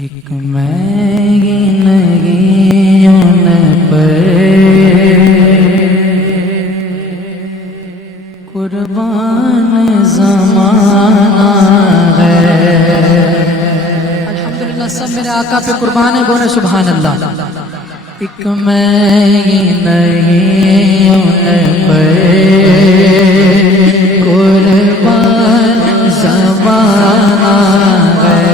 ایک مہنگی نگیوں پر قربان زمانہ ہے۔ الحمدللہ سب میرے آقا پہ قربان ہے، بولے سبحان اللہ۔ ایک مہنگی نگیوں پر قربان زمانہ ہے۔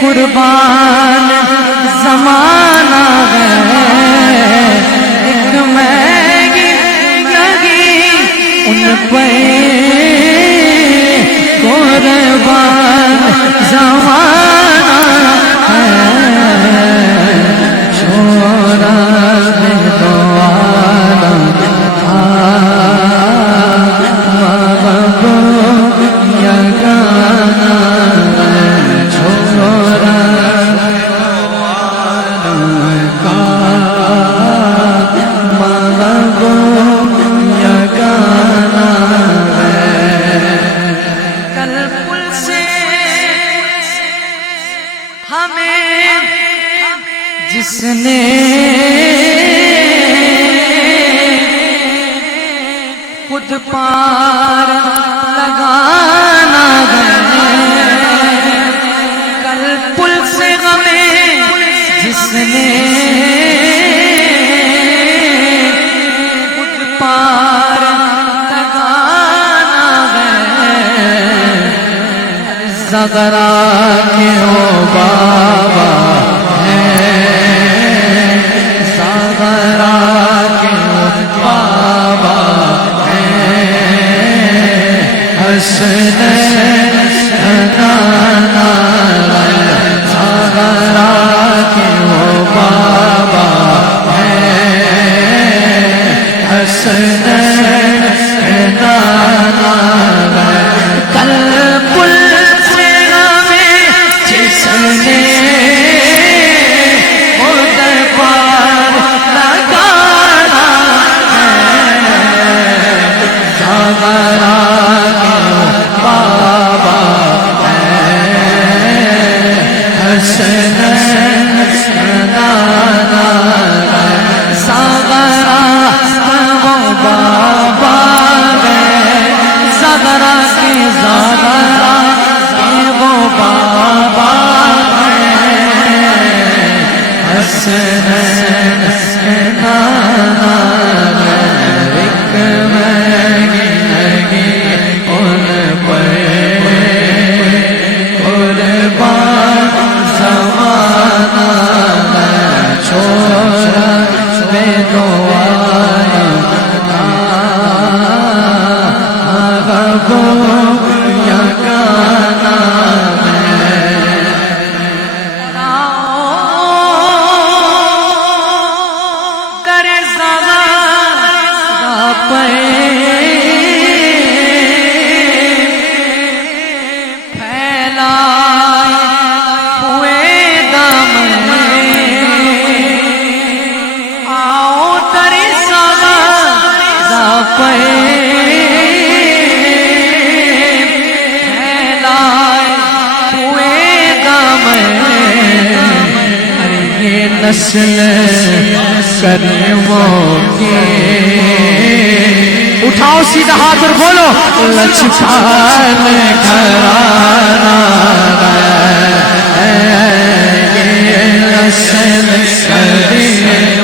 قربان زمانہ ہے، ایک مہنگی نگی ان پہ قربان زمانہ ہے۔ چھوڑا دے دو عالم جس نے خود پار لگانا ہے، کل پل سے ہمیں جس نے خود پار لگانا ہے، زغرا کے ہو بابا نسل کریموں کی، اٹھاؤ سیدھا ہاتھ اور بولو لچکان گھرانہ ہے، یہ نسل کریموں